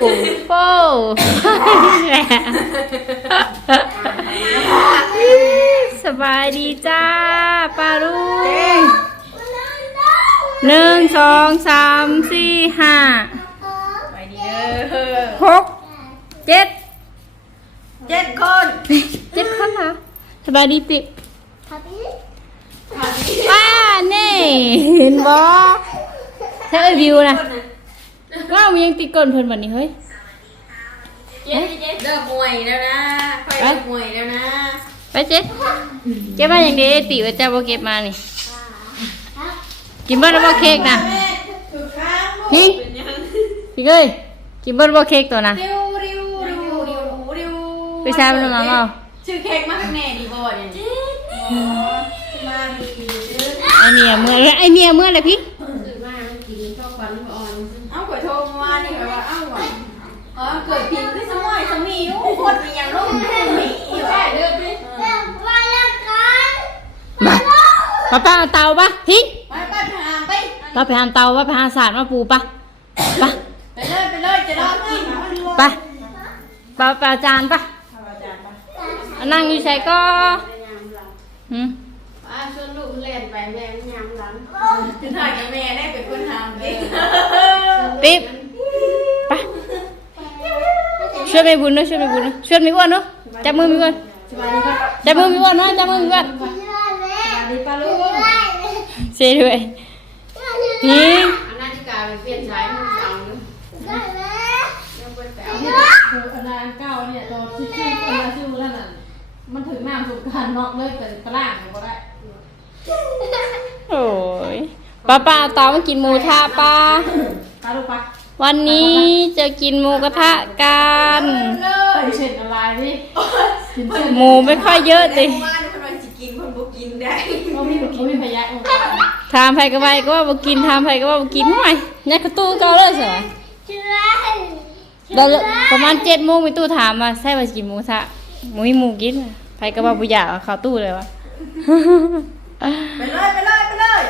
ปูโป้แหละสบายดีจ้าป้าลุงหนึ่งสองสามสี่ห้าไปดีเด้อหกเจ็ดเจ็ดคนเจ็ดคนเหรอสบายดีปิว้านี่เห็นบ่ถ้าเอ้ยวิวนะ ว้าวมันยังติดก้นเพิ่นวันนี้เฮ้ย เจ็ดเจ็ดเด้อมวยแล้วนะไปเด้อมวยแล้วนะไปเจ๊เก็บมาอย่างเดียวติว่าจะบ่เก็บมานี่ กินเบิร์ดบ่เค้กนะถูกข้างพิงพิงเอ้ยกินเบิร์ดบ่เค้กตัวนะริวริวริวริวริวไปใช้มันมาเมาชื่อเค้กมากแน่ดีบ่เนี่ยมาดีเด้อไอเมียเมื่อไอเมียเมื่อเลยพี่ ตื่นมากินข้าวควันอ่อนเอ้าข่อยโทรมานี่ข่อยว่าเอ้าว่ะ อ๋อเกิดพิงคือสมอยสมีโอ้คนมีอย่างลูกมีอยู่ได้เด้อพี่มาป้าป้าเอาเตาปะพิงไปไปไปหาไปเราไปหาเตาปะไปหาศาสตร์มาปูปะปะไปเลยไปเลยจะรอกินปะปะปะจานปะเอานั่งอยู่ใส่ก็หืมอ่าชวนลูกเล่นไปแม่ยามหลังถึงถ่ายกับแม่ได้เป็นคนทำเองปิ๊บปะ ช่วยแม่บุญด้วยช่วยแม่บุญด้วยช่วยแม่อ้วนด้วยจับมือแม่อ้วนสวัสดีครับจับมือแม่อ้วนนะจับมือแม่อ้วนสวัสดีป้าลูกเสียด้วยพิงอันนาฬิกาเปลี่ยนสายมือสองยังเป็นแปลคืออนาเก้าเนี่ยตอนที่ชื่ออนาชื่อนั่นน่ะมันถึงน้ำสุการนอกเลยเป็นตะล่างก็ได้โอ้ยป้าป้าเอาเตามากินหมูทะป้าตาลูกปะ วันนี้จะกินหมูกระทะกันไปเช็ดอะไรดิกินเส้นหมูไม่ค่อยเยอะดิว่าทุกคนจะกินคนบุกินได้เรามีแบบมีพยะโอ้ถามไผก็ไปก็ว่าบ่กินถามไผก็ว่าบ่กินห่วยยักกระตู้เก่าเลยสิเราประมาณ7โมงมีตู้ถามว่าใช่ว่าสิกินหมูกระทะหมูมีหมูกินว่ะไผก็ว่าบ่อยากเอาเข้าตู้เลยวะไปเลยไปเลยไปเลย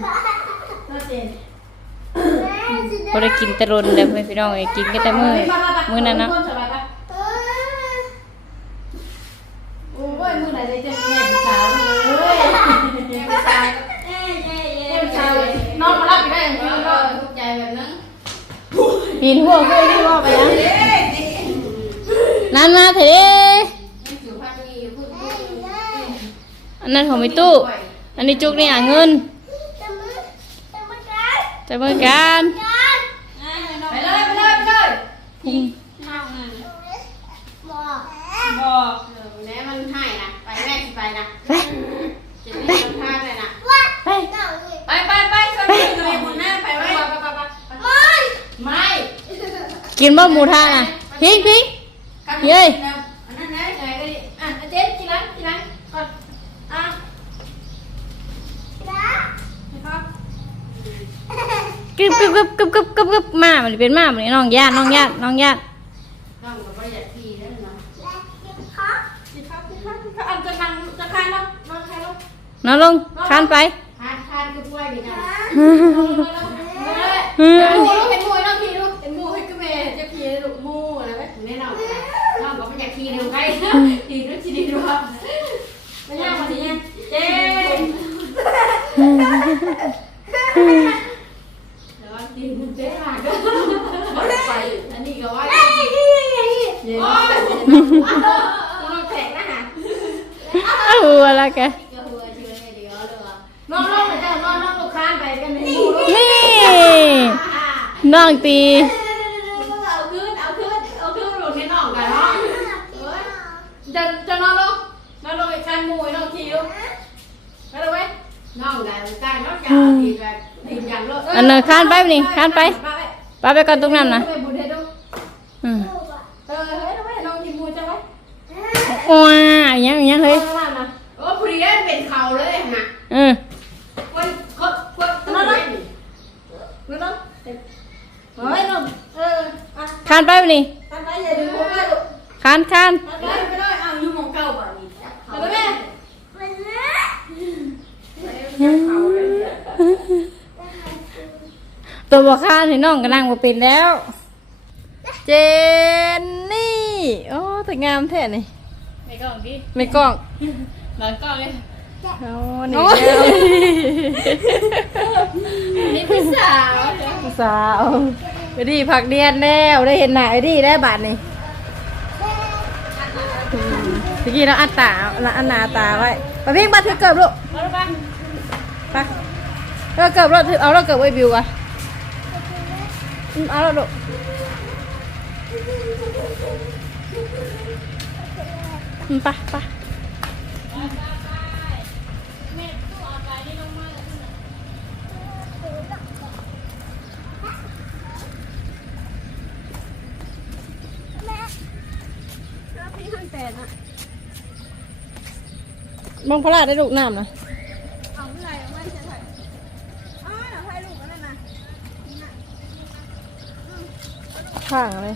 ข บ่ได้กินแต่รนเด้อพี่น้องเอ้ยกินกันแต่มื้อมื้อนั้นเนาะโอ้ยมือไหนได้เจอแม่สาวเลยไปตาวเอ๊ยแม่สาวน้องมารับได้อย่างนี้ก็ทุกใจแบบนั้นปีนหัวกูนี่ว่าไปยังเอ๊ะนั่นมาเถอะอันนั้นของมีตู้อันนี้จุกนี่อะเงิน จะมือกันไปเลยไปเลยไปเลยอืมบอกแม่มันให้นะไปแม่ไปนะไปจะมีคนพาเลยนะไปไปไปไปชวนไปเลยบุญหน้าไปไว้ไปไปไปไม่กินบ่หมูทะน่ะพิงพิงเย้ย อันนั้นนะไงก็ดิอะเจ๊กินล้างกินล้างก่อนอะครับ กึบกึบกึบกึบกึบกึบกึบมามันเป็นมามันนี่น้องญาติน้องญาติน้องญาติน้องก็ประหยัดทีนั่นเนาะกินข้าวกินข้าวกินข้าวอันจะนั่งจะคานเนาะนอนคานเนาะน้องลงคานไปทานทานก็ป่วยดีนะอืมมูลูกเห็นมูน้องทีลูกเห็นมูให้ก็แม่จะพีลูกมูอะไรไหมแน่นอนน้องก็ประหยัดทีเดียวไปทีนึงทีเดียวไม่ยากกว่านี้เจ๊เดี๋ยว ทีนึงเจ๊หลักไปอันนี้ก็ว่าโอ้ยเราแข็งนะฮะเอาหัวละแกก็หัวเชื่อเดียวเลยนอนนอนจะนอนนอนลูกค้านไปกันเลยนี่น้องตีเอาขึ้นเอาขึ้นเอาขึ้นหลุดให้น้องกันเนาะจะจะนอนลงนอนลงไปคันมวยน้องทีลูกไปเลยเว้ยน้องได้ใกล้น้องจะทีแบบที อย่างรถอันนั้นคานไปนี่คานไปไปไปก่อนตรงนั้นนะไปบุญให้ดูอืมเออเฮ้ยทำไมน้องทีมวยจะไว้ว้ายังยังเฮ้ยโอ้ผู้เรียนเป็นเขาเลยฮะเออคนคนคนต้องเรียนมือน้องเฮ้ยน้องเอออะคานไปนี่ทำไปอย่าดึงผมนะลูกคานคานไปเลยไปเลยเอาอยู่มองเก่าบ่นี่เอาไปแม่ ตัวบ่ค่าให้น้องก็นั่งบ่เป็นแล้ว เจนนี่โอ้แต่งามแท้นี่ในกล่องดิในกล้องหลังกล่องเลยโอ้นี่โอ้ยแล้วนี่พี่สาวสาวไปดีผักเดียนแล้วได้เห็นหน้าไปดีได้บาทนี่อืมตะกี้เราอัดตาเราอันหนาตาไว้ไปเพียงบัตรถือเกิบลูกมาแล้วปะไปเราเกิบเราถือเอาเราเกิบไว้บิวอะ อืมเอาเราลูกอืมไปไปมองพระราชได้ลูกน้ำนะ ข้างอะไร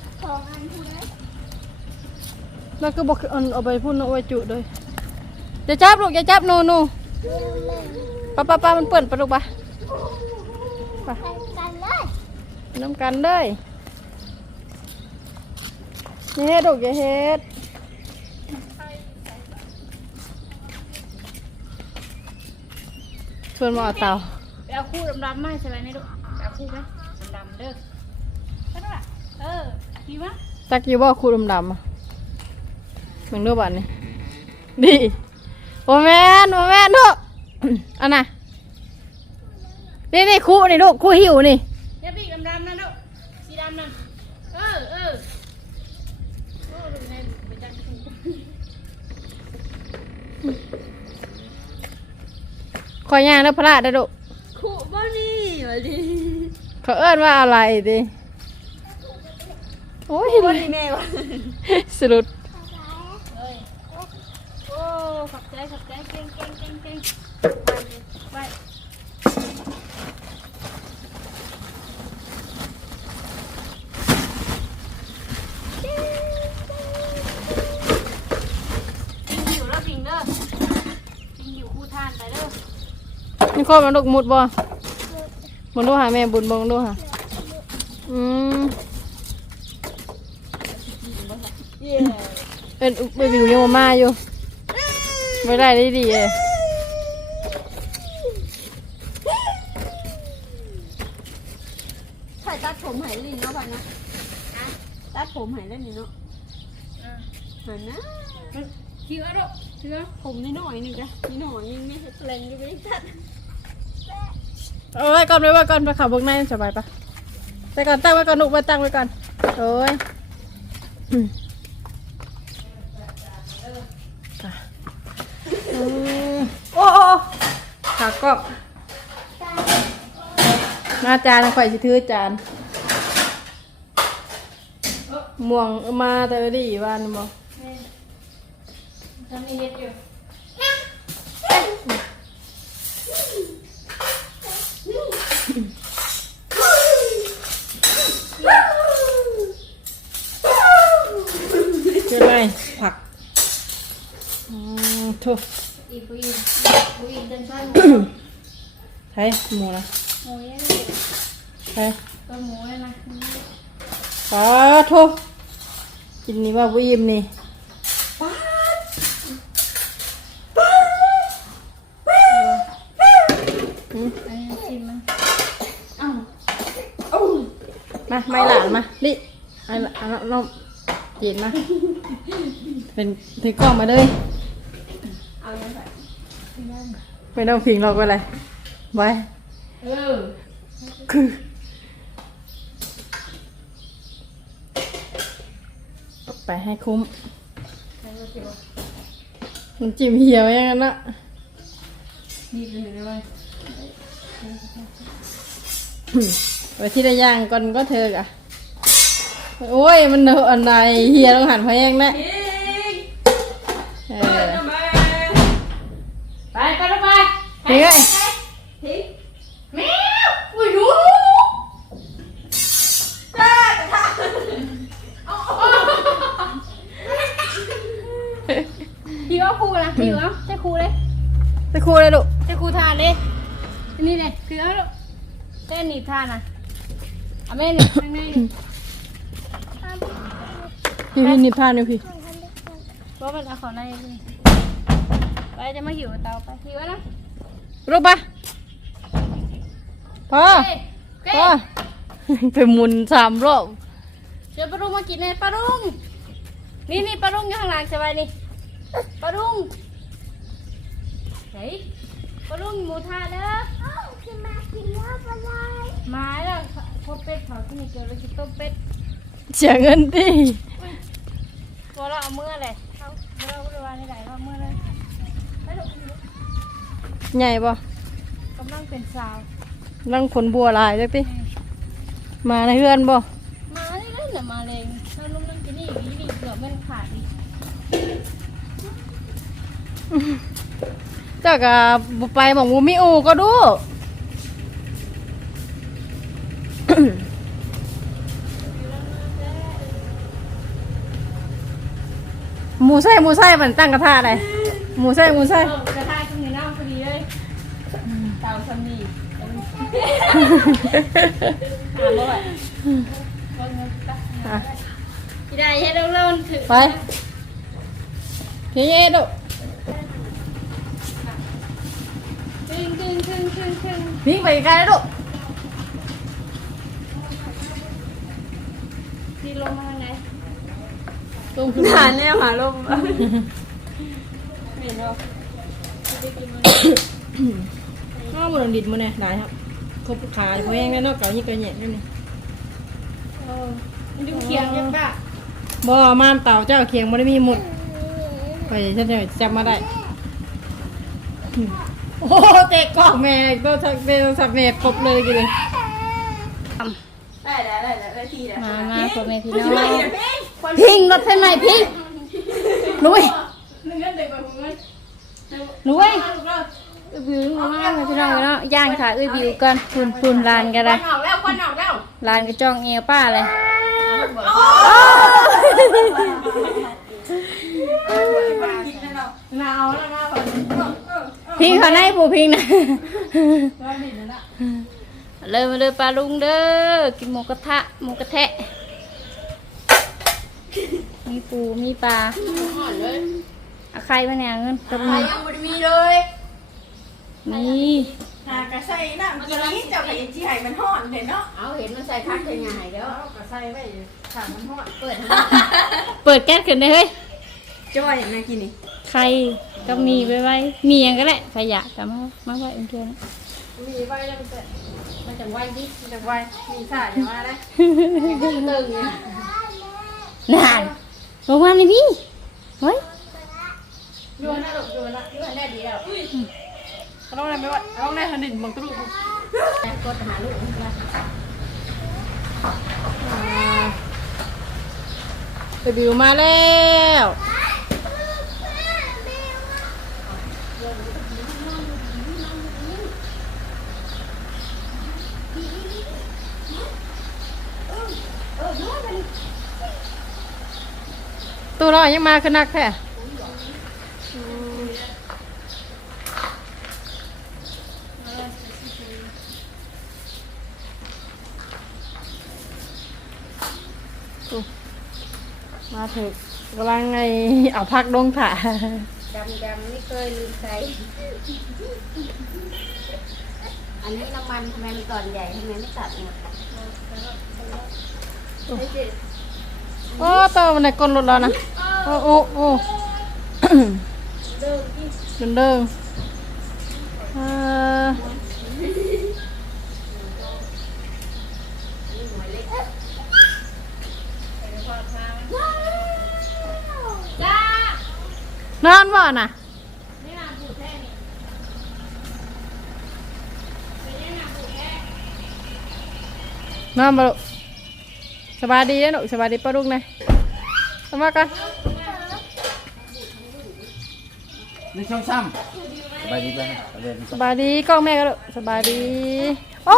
แล้วก็บอกเอาเอาไปพุ่นเอาไว้จุเลยอย่าจับลูกอย่าจับโนโนป้าป้าป้ามันเปิดปะลูกปะไปน้ำกันเลยอย่าเฮ็ดลูกอย่าเฮ็ดชวนมาเอาเตาไปเอาคู่ดำๆมาใช่ไหมนี่ลูกไปเอาคู่ไหมดำๆเด้อ เออดีมะจักอยู่บ่คูดำๆอะมึงดูบัดนี่ดีโอแมนโอแมนลูกอันน่ะนี่นี่คู่นี่ลูกคู่หิวนี่เดี๋ยวพี่ดำๆนั่นลูกสีดำนั่นเออเออโอ้ลูกแม่ไปจังคู่ขอย่างแล้วพระราชได้อลูกคู่บ่นี่มาดิเขาเอิ้นว่าอะไรดิ โอ้ยบ่นี่แม่วะสรุดเอ้ยโอ้ขอบใจขอบใจเก่งเก่งเก่งเก่งไปไปปิงอยู่แล้วปิงเด้อปิงอยู่คู่ทานไปเด้อนี่ครอบมันลูกมุดบ่มึงดูหาแม่บุญเบ่งดูหาอืม เอ็นไปวิวยังบ่มาอยู่ไม่ได้ได้ดีเลยถ่ายตัดผมหายลินเนาะไปเนาะตัดผมหายแล้วนี่เนาะหันนะเชื่อลูกเชื่อผมนิดหน่อยนึงจ้ะนิดหน่อยนึงไม่ใช่แปลงก็ไม่ได้ตัดเอาไว้ก่อนไว้ไว้ก่อนไปขับเบิ้งในสบายปะแต่ก่อนตั้งไว้ก่อนลูกไว้ตั้งไว้ก่อนโอ้ยอืมค่ะ อืมโอ้โอ้โอ้ขากรอบมาจานข่อยสิถือจานม่วงเอามาแต่ละดีบ้านบ่ทำมีเฮ็ดอยู่เป็นไรผักอืมทุบ อีปุยปุยเดินใช่หมูใช้หมูนะหมูยังใช้ก็หมูเลยนะปลาทุบกินนี่ว่าวิมนี่อันนี้ชิมมันมาไม่หลานมาดิไอ้ละไอ้ละน้องจีนมาเป็นถือกล้องมาเลย เอายังไง ไม่ต้องพิงเราไปเลยไว้เออคือไปให้คุ้มมันจิ้มเหี่ยวอย่างนั้นนะดีเลยเลยไว้ที่ได้ย่างก่อนก็เธอกะโอ้ยมันเนอะอันใดเฮียต้องหันพะแยงน เอาคู่นะหิวเอาจะคู่เลยไปครูเลยลูกจะครูทานเลยนี่เลยคือเอาลูกเต้นหนีบทานนะเอาแม่นี่ข้างในนี่พี่พี่นิพพานเลยพี่เพราะมันเอาของในนี่ไปจะมาหิวเตาไปหิวนะรูปปะพอเฮ้ยพอไปหมุนสามรอบเชิญปลารุงมากินเลยปลารุงนี่นี่ปลารุงอยู่ข้างหลังสบายนี่ปลารุง เฮ้ยปลารุงหมูทะเด้อมาแล้วพบเป็ดเผาที่นี่เกิดเราจะต้มเป็ดเสียเงินดิตัวเราเอาเมื่อเลยเอาเมื่อเราวานนี่ไหนว่าเมื่อเลยไปลูกใหญ่ปะกำลังเป็นสาวนั่งขนบัวลายจักติมาในเฮือนบ่มานี่เลยน่ะมาเลยถ้านุ่มนั่งกินนี่อีนี่เกือบมันขาดอีกเจ้าก็บ่ไปหมองบ่มีอูก็ดูหมูไส้หมูไส้มันตั้งกระทะอะไรหมูไส้หมูไส้เออกระทะตรงนี้น้ำพอดีเลยเตาสมีหาบ่อยบ่เงินตักอะที่ได้เฮ็ดเร็วๆถือ ไปเฮ้ยดู ตึ งตึงตึงตึงตึงพิงไปไกลแล้วดูที่ลงมาทางไหนตรงขึ้นหาแนวหาลมเห็นบ่ไปกินมันข้าวมันดิดมันเนี่ยได้ครับครบขาเพราะแห้งแล้วเนาะเก่านี่เก่าแหย่ด้วยนี่เออมันดูเคียงยังป่ะบ่มานเต่าเจ้าเคียงบ่ได้มีหมดไปฉันจะจำมาได้ โอ้เตะกล้องแม่ตัวสักเบลสักแม่ปบเลยกินเลยได้แล้วได้แล้วได้ทีแล้วมามาพ่อแม่พี่น้องพิงรถเท่าไหร่พิงลุยนึกเงินเด็กกว่าเงินลุยอื้อบิวมามาพี่น้องเนาะย่างค่ะอื้อบิวก่อนปุ่นปุ่นลานกันคเลวัยนออกแล้วควันออกแล้วลานกระจ้องเอวป้าเลยหนาวแล้วนะ พิงเขาในผู้พิงนะร้อนดินนั่นน่ะเลยมาเลยปลาลุงเด้อกินหมูกระทะหมูกระแทะ มีปูมีปลาห่อนเลยเอาใครมาเนี่ยเงินกับใครมียังไม่ได้มีเลยนี่หากระใส่น้ำกินนี้เจ้าก็ยังจีไห้มันห่อนเด่นเนาะเอาเห็นมันใส่คักยังไงเดี๋ยวเอากระใส่ไว้ถามมันห่อนเปิดเปิดแก๊สขึ้นได้เฮ้ยจ้อยนะกินนี่ ใครก็มีไว้ไว้มีอย่างก็ได้ขยะกับมามาไว้เองเพื่อนมีไว้ยังแต่มันจะไวดิมันจะไว้มีสายอย่ามาได้ตึงตึงเนี่ยนานลงมาเลยพี่เฮ้ยโยนนะลูกโยนนะโยนได้ดีแล้วเอาลงได้ไหมวะเอาลงได้ทันดินบังตรุกดหาลูกนะไปบิวมาแล้ว ตัวน้อยยังมาขึ้นนักแท้มาถึงกำลังไงเอาพักดงถ่าดำดำไม่เคยลืมใส่อันนี้น้ำมันทำไมมันก่อนใหญ่ทำไมไม่ตัดหมด โอ้เตามันในก้นรถแล้วนะ โอ้โอ้โอ้เดินเดินเออจ้านอนบ่น่ะนี่นางผูดแท้นี่เป็นยังนางผูดแท้นอนบ่ลูก สบายดีนะหนูสบายดีป้าลูกนะสมากันนี่ช่องซ้ำสบายดีป่ะนะสบายดีสบายดีกล้องแม่ก็ลูกสบายดี โอ้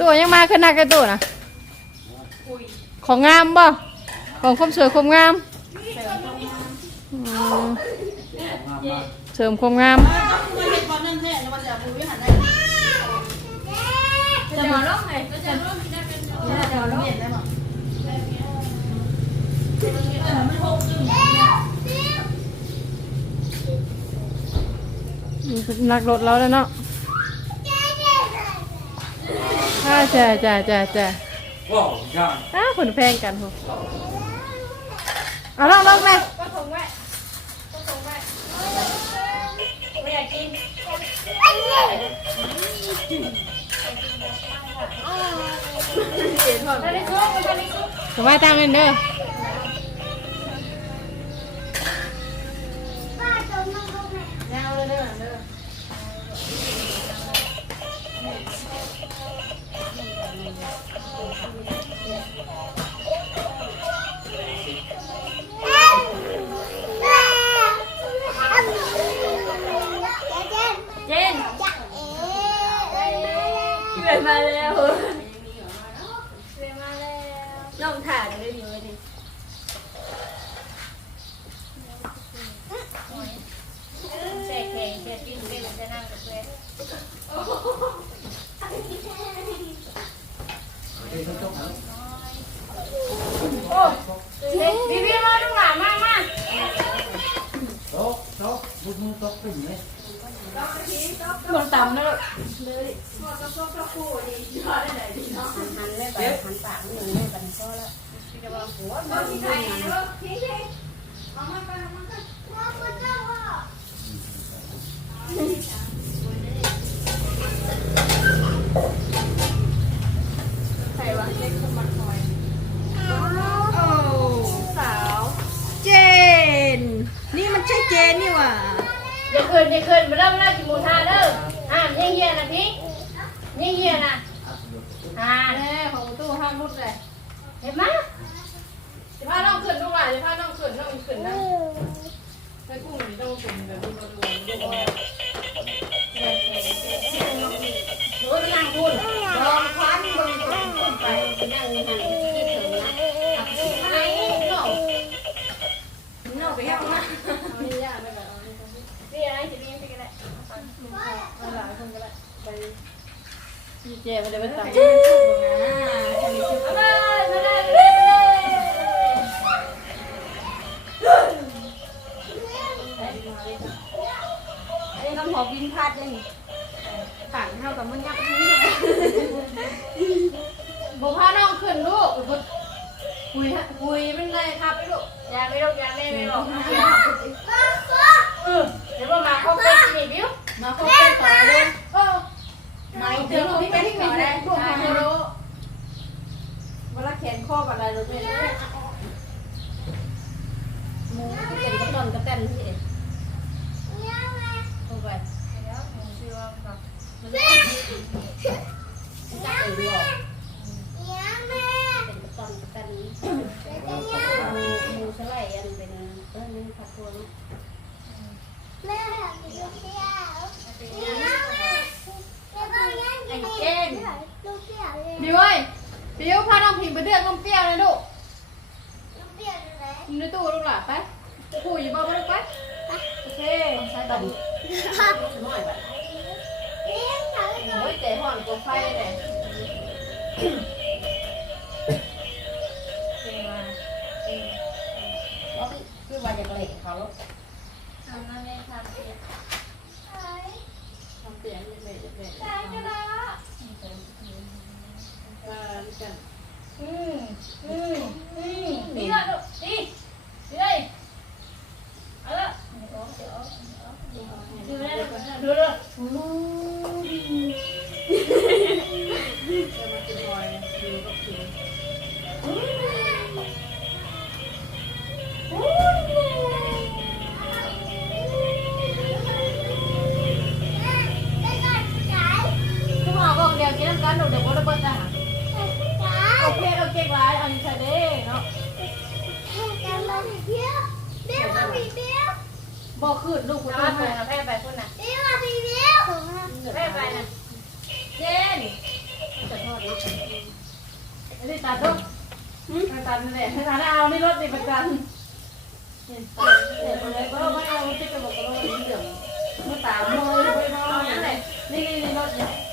ตัวยังมาขึ้นหนักกันตัวนะของงามบ่ของความสวยความงามอืมเสริมความงามมันเป็นบอลนั่น นักรถแล้วแล้วเนาะถ้าจ่าจ่าจ่าจ่าว้าวจ้าอ้าผลแพงกันโหเอาลองลองหม่ไม่อยากกิน สบายตังเงินเด้อแนวเลยเด้อเด้อเจนเกิดมาแล้วเกิดมาแล้ว น้องถ่ายได้ดีเลยดิแช่แข็งแช่กินเป็นจะนั่งกับเพื่อนโอ้บีบีมาลูกห มือโต๊ะเป็นไหมลงต่ำนะลูกหันเลยไปหันปากหนึ่งเลยบันโซ่แล้วจะว่าหัวมันมีไงโอ้สาว เจน นี่มันใช่เจนนี่หว่า อย่าคืนอย่าคืนมาเริ่มเริ่มกินหมูทาเด้อห้ามยิ่งเยี่ยนะพี่ยิ่งเยี่ยนะอ่าแน่ของตู้ห้ามรุดเลยเห็นไหมสิพาน้องขึ้นลูกหลานสิพาน้องขึ้นน้องขึ้นนะไปกุ้งนี่ต้องขึ้นแบบดูดูดูดูหนูไปนั่งพูดลองควันบนต้นไปนั่งหัน ก็ได้ไดีเจมาเดี๋ยวไปตัดมาเลยมาเลยมาเลยอันนี้ต้องหอบินพัดเลยต่างเท่ากับมันยักษ์นี่บอกพาน้องขึ้นลูกคุยคุยมันได้ครับลูกอย่าไม่ลงอย่าไม่ไม่ลงเออเดี๋ยวมาเขาเป็นสิบิวมาคบกันต่อเลยเออ ไม่ เดี๋ยววลูลูกกนี่ไปที่ไหนไหนได้ได้ลูกมาเรู้เวลาแขนข้ออะไรเราไม่ได้หมูเป็นกระต้นกระเต้นที่เด็ดลงไปแล้วหมูชื่อว่าครับมันจับเองหรอเป็นกระต้นกระเต้นหมูหมูสไลด์อันเป็น เออนี่ผักพวงบิวเอ้ยบิวพาน้องพิมพ์ไปเดือดนมเปรี้ยวเลยลูกในตู้ลูกหล่ะไปคุยอยู่บ้านลูกไปโอเคใช้ตำน้อยแบบโอ้ยเจ๊ห่อนกงไฟเลยเป็นมาเป็นว่าคือว่าจะเล็กเขาทำนั่นไม่ทำเองทำเสียงเด็กๆเด็กๆมาด้วย กัน โอเคโอเคไว้อันนี้ใช่เด้เนาะบอกขึ้นลูกคุณน้ำต้มันไปนะแพ้ไปพุ่นน่ะแพ้ไปนะเจนจะทอดนะอันนี้ตัดลูกตัดนี่แหละตัดเอานี่รถนี่ประกันเห็นตัดเห็นอะไรก็ไม่เอาที่จะบอกว่ามันเหลืองมาตามมอยไปมองนี่นี่นี่รถนี่เอา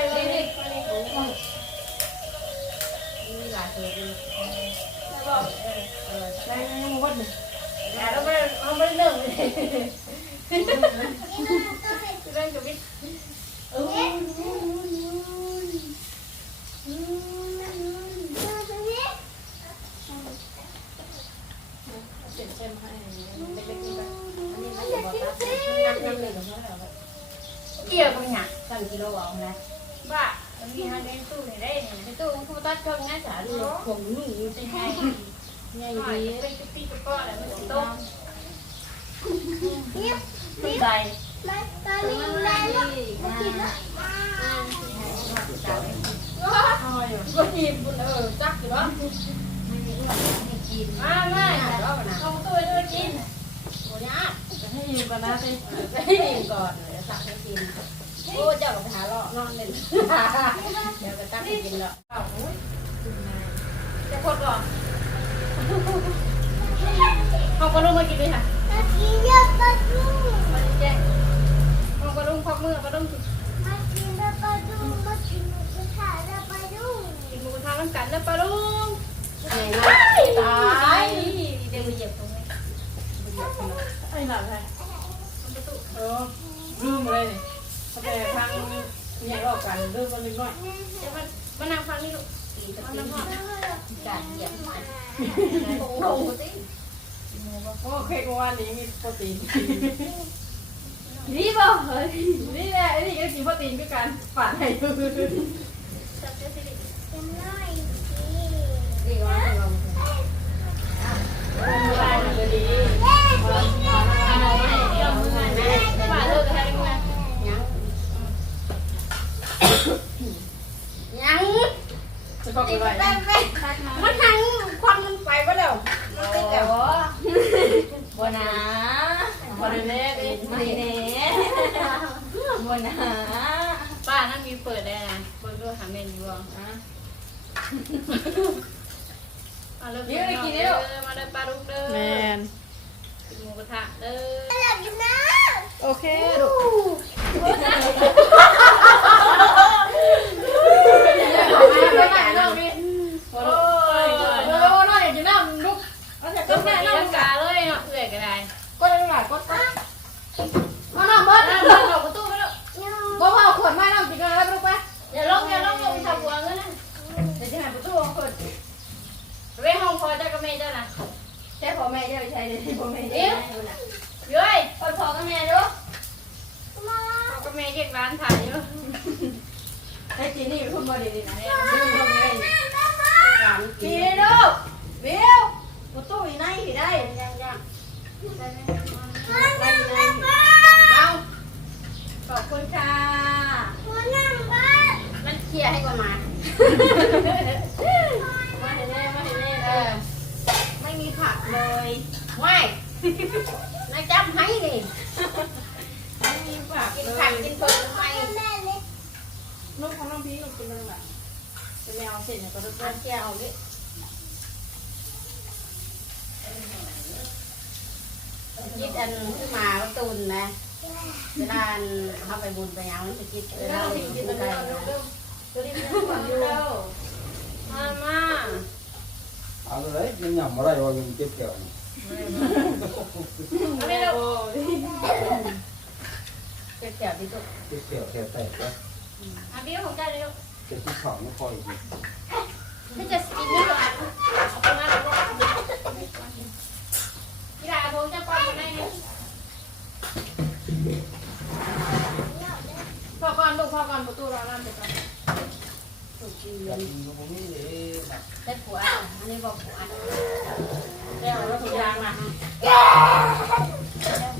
เออไปเลยนี่นี่หลายตัวดีบอกเออเออ แรง คนอย่าเราไม่เราไม่ได้เรื่องเลยเรื่องกับวิทย์เออเสียงเช่มให้เล็กๆนี่แบบอันนี้ไม่ใช่บอกว่านักนักหนึ่งกับเพื่อนเราเกี่ยวกับหนักสั่งกิโลเอานะ บ้ามีทางในตู้ไหนได้เนี่ยในตู้ของผู้ตัดเครื่องง่ายสาดูผมหนุ่มจริงไงไงหน่อยดีเป็นกระปี้กระป้อแล้วมันสิต้มสนใจก็กินเออจักอยู่วะมาไม่เอาตู้ไปด้วยกินโอ้ยากให้ยืมกันนะสิให้ยืมก่อนเดี๋ยวสั่งให้กิน โอ้เจ้าก็ไปหาเลาะนอนเล่นเดี๋ยวก็ตั้งไปกินเลาะเอาโอ้ยจะกดก่อนเขาก็ลงมากินเลยค่ะตะกี้เยอะปะดุ้งมาดิแจ้งเขาก็ลงควักมือก็ดุ้งกินมากินแล้วปลาดุ้งมากินหมูกระทะแล้วปลาดุ้งกินหมูกระทะน้ำกันแล้วปลาดุ้งตายเดี๋ยวมาเหยียบตรงนี้ไอ้หนักเลยประตูเออลืมเลย เขาไปทางเนี่ยออกันลืมมันนิดหน่อยเดี๋ยวมันมานั่งฟังนี่ลูกตีตะกี้นี่จัดเหยียบหน่อยลงสิโอเคกว่านี้มีโปรตีนนี่บ่เฮ้ยนี่แหละนี่ก็กินโปรตีนก็การฝันให้ดูจับเจ้าดีว่าเราไม่ได้มันก็ดีเอาหน่อยเดี๋ยวมึงอะนะว่าเลิกกันแล้วมึงอะยัง จะก็ติไปดไว้ไปไปมันทั้งควันมันไปก็แล้วมันติดแล้วบัวนะพอได้เล่นไม่เน่บัวนะป้านั่นมีเปิดได้นะเปิดด้วยหาเมนูอะมาเริ่มมาเดินปลาลูกเด้อแมนกินหมูกระทะเด้อโอเคลูก เจ้ากับแม่เจ้านะใช่พ่อแม่ใช่ใช่เลยพ่อแม่เดี๋ยวเย้ยพ่อพ่อกับแม่ดูพ่อกับแม่เรียกร้านถ่ายอยู่ไอ้จีนี่คุณบอดีดีนะ เรื่องพวกนี้ร้านกิ จี น ดูวิวประตูอยู่ไหนที่ได้ ยังยัง เอา ขอบคุณค่ะมันเคลียร์ให้ก่อนมา มาเห็นแม่มาเห็นแม่ เออ ไม่มีผักเลย ว้ายนายจำให้นี่ ไม่มีผัก กิน เล ผัก ย กินเพิ่มทำไม ลูกของน้องพีลูกกินมันแบบจะไม่เอาเส้นเนี่ยก็ลูก อาเจียเอาดิคิดอันขึ้นมาว่าตูนนะเวลาเขาไปบุญไปยังมันจะคิดเออเราไปกินอะไรนะ ตัวนี้มันผักอยู่แล้ว มามา เอาเลยยังยำอะไรวะยังเจ็บแก้ว ไม่รู้ เจ็บแก้วที่สุดเจ็บแก้วแค่แตกแล้วอาบิ้วของเจ้าเลยลูกเจ็บที่เขาไม่ค่อยดีไม่จะกินนี่ก่อนเอาไปมาแล้วก็กีฬาโถจะปล่อยมาได้ไหมพอก่อนลูกพอก่อนประตูรอน้ำเดี๋ยวก่อนยังก็บ่มีเลยนะได้ผัวอันนี้บอกผัวแก้วแล้วถุงยางนะเลี้ยงตั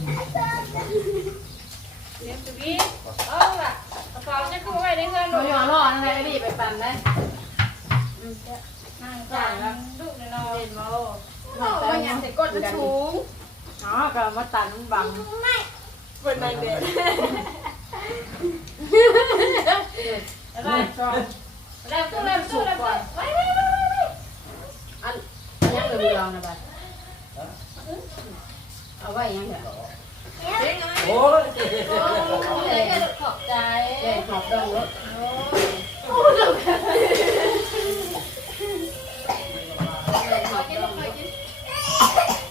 เอาล่ะกระเป๋าจะเข้าไว้ในเงินเราอยู่รอดอะไรรีบไปปั่นได้นั่งจ่ายแล้วลูกนอนเล่นโมมันยังใส่ก้นกันสูงอ๋อก็มาตันบังเป็นในเด็ดอะไรแล้วตู้แล้วตู้แล้วไว้ไว้ไว้ไว้อันยังเหลืองๆนะบัดเอาไว้ยังเหรอ โอ้ยขอบใจขอบใจรถ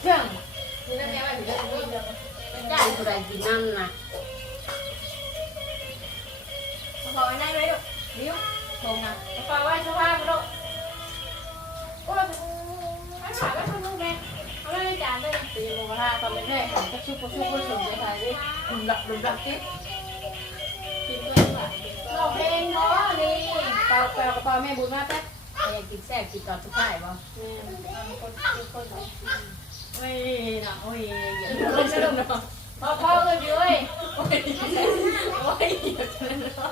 เครื่องนี่นั่นแม่ว่าจะรู้เรื่อมันได้อะไรกินนะ แรกๆผมก็ชุบก็ชุบก็ชุบไปถ่ายดิดุมดักดุมดักติดกินด้วยหวานร้องเพลงบ่นี่เปล่าเปล่ากระเป๋าแม่บุญมาแป๊บใครอยากกินแซ่บกินตอนสุดท้ายบ่นี่คนคนคนโอ้ยนะโอ้ยอย่าคนสนุกพอพอเลยบิวเอ้ยโอ้ยอย่าเล่นนะ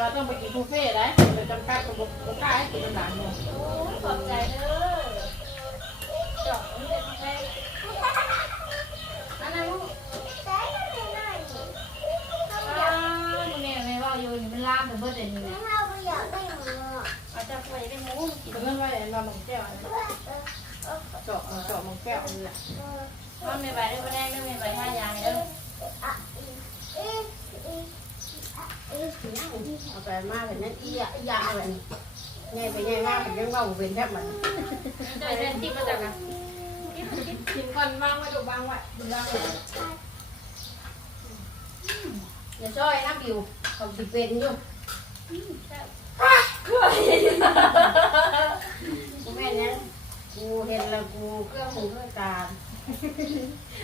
ว่าต้องไปกินบุฟเฟ่ต์ได้เดี๋ยวจำกัดกับบุฟเฟ่ต์ให้กินหลานหนูขอบใจเด้อจอกมันเป็นแค่อันนั้นลูกอ่ามึงเนี่ยไม่ว่าอยู่นี่มันลามไปเบิดเลยนี่เอาจะไปได้หมูกินเรื่องว่าอย่างมาหมองแก้วเจาะเจาะหมองแก้วนี่แหละมันไม่ไปได้ไม่ได้ไม่ไปท่ายางเด้อ เอาไปมากแบบนั้นอีอะอียาอะไรนี่ไงไปไงมากแบบยังว่าผมเป็นแทบมันจะไปเล่นที่มาจากไหนกินก่อนวางไว้ดูวางไว้ดูวางไว้อย่าช่อยนะบิวเขาติดเป็นอยู่กูแม่เนี่ยกูเห็นแล้วกูเครื่องหูเครื่องตา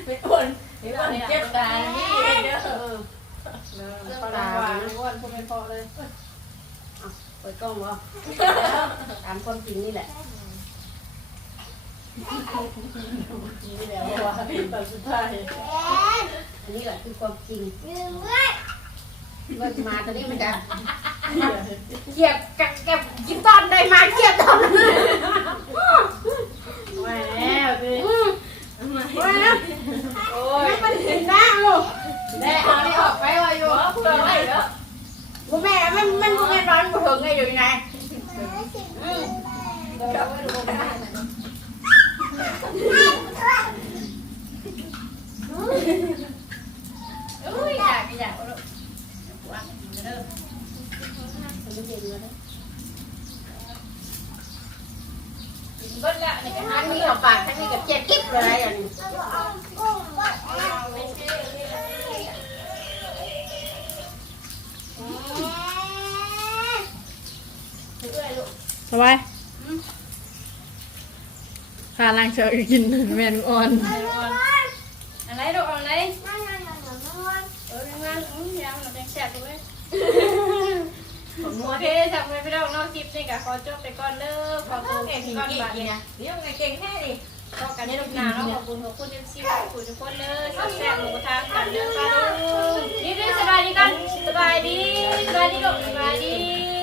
ไม่อ้วนไม่อ้วนเจ็บตานี่เห็นเด้อ เออเรื่องตาไม่อ้วนพูดไม่พอเลยเปิดกล้องวะตามความจริงนี่แหละนี่แหละว่าตอนสุดท้ายอันนี้แหละคือความจริงเมื่อมาตอนนี้มันจะเกียบกับกับกินตอนไดมาเกียบตอนนั้นไม่แล้วสิว่านะโอ้ยไม่มันเห็นหน้าลูก แม่เอานี่ออกไปว่าอยู่เพื่ออะไรเด้อกูแม่มันมันกูแม่ร้อนกูถึงไงอยู่ยังไงเดี๋ยวไปดูกันอุ้ยอยากอยากลูกว่าเด้อมันเย็นแล้วนะกินเบิดละนี่ก็อันนี้เอาปากทั้งนี้กับเจ็บกิ๊บเลยอย่างนี้ สบายพาล่างเชือกกินแมนอ่อนอะไรลูกอะไรเออทำงานอืมยังเราเป็นแซ่บด้วยโอเคจับไปพี่น้องนอกคลิปนี่ก็ขอจบไปก่อนเด้อขอตัวกินก่อนบัดนี้เดี๋ยวไงเก่งแค่ดิก็กันได้ลูกนาเนาะขอบคุณขอบคุณเอฟซีขอบคุณทุกคนเลยแซ่บๆหมูกระทะกันเด้อค่ะลูกนี่ด้วยสบายดีกันสบายดีสบายดีลูกสบายดี